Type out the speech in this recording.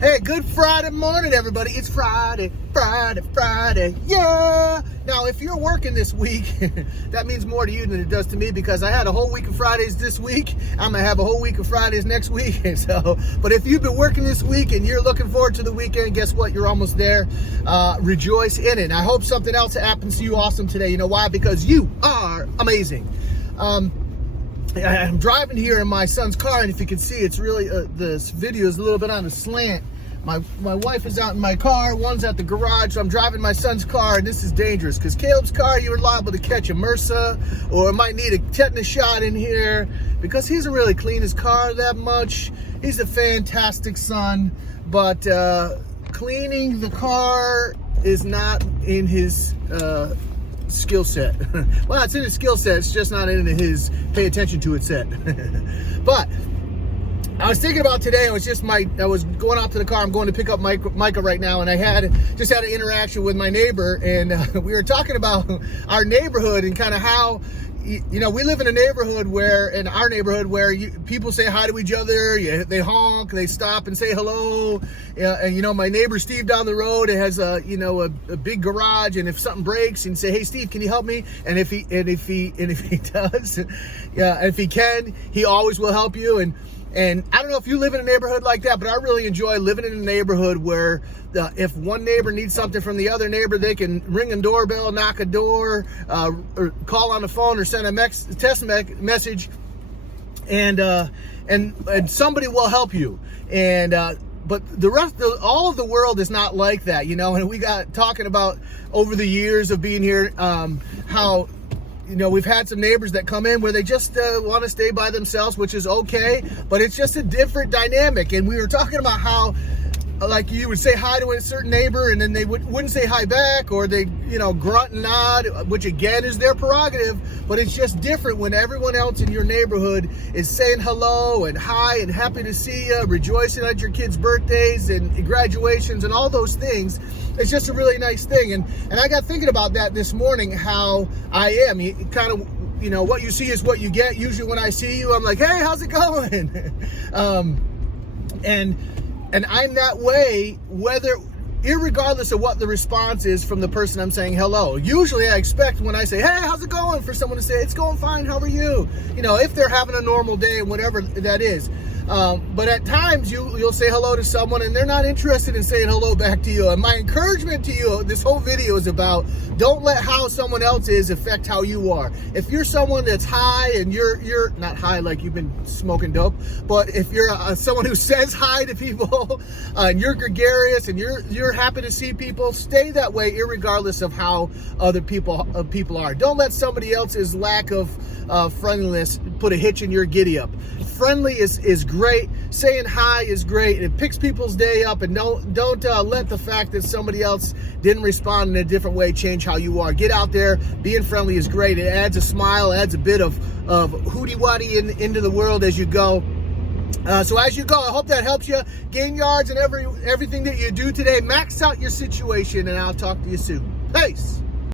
Hey, good Friday morning, everybody. It's Friday, yeah! Now, if you're working this week, that means more to you than it does to me because I had a whole week of Fridays this week. I'm going to have a whole week of Fridays next week. But if you've been working this week and you're looking forward to the weekend, guess what? You're almost there. Rejoice in it. And I hope something else happens to you awesome today. You know why? Because you are amazing. I'm driving here in my son's car, and if you can see, it's really this video is a little bit on a slant. My wife is out in my car, one's at the garage, so I'm driving my son's car, and this is dangerous because Caleb's car, you're liable to catch a MRSA, or might need a tetanus shot in here because he doesn't really clean his car that much. He's a fantastic son, but cleaning the car is not in his skill set. Well, it's in his skill set, it's just not in his pay attention to it set. But I was thinking about today, I was going out to the car, I'm going to pick up Micah right now, and I just had an interaction with my neighbor, and we were talking about our neighborhood and kind of how, you know, we live in a neighborhood where people say hi to each other, they honk, they stop and say hello, and you know, my neighbor Steve down the road has a big garage, and if something breaks, and say, hey Steve, can you help me? And if he does, yeah, if he can, he always will help you. And I don't know if you live in a neighborhood like that, but I really enjoy living in a neighborhood where if one neighbor needs something from the other neighbor, they can ring a doorbell, knock a door, or call on the phone, or send a text message, and somebody will help you. And but all of the world is not like that, you know. And we got talking about over the years of being here, how, you know, we've had some neighbors that come in where they just want to stay by themselves, which is okay, but it's just a different dynamic. And we were talking about how, like, you would say hi to a certain neighbor and then they wouldn't say hi back, or they, you know, grunt and nod, which again is their prerogative, but it's just different when everyone else in your neighborhood is saying hello and hi and happy to see you, rejoicing at your kids' birthdays and graduations and all those things. It's just a really nice thing. And I got thinking about that this morning, how I am. Kind of, you know, what you see is what you get. Usually when I see you, I'm like, hey, how's it going? And I'm that way, irregardless of what the response is from the person I'm saying hello. Usually I expect when I say, hey, how's it going, for someone to say, it's going fine, how are you? You know, if they're having a normal day and whatever that is. But at times you'll say hello to someone and they're not interested in saying hello back to you. And my encouragement to you, this whole video is about, don't let how someone else is affect how you are. If you're someone that's high and you're not high like you've been smoking dope, but if you're someone who says hi to people and you're gregarious and you're happy to see people, stay that way irregardless of how other people are. Don't let somebody else's lack of friendliness put a hitch in your giddy up. Friendly is great. Saying hi is great. It picks people's day up, and don't let the fact that somebody else didn't respond in a different way change how you are. Get out there. Being friendly is great. It adds a smile, adds a bit of hooty-waddy into the world as you go. So as you go, I hope that helps you gain yards and everything that you do today. Max out your situation, and I'll talk to you soon. Peace.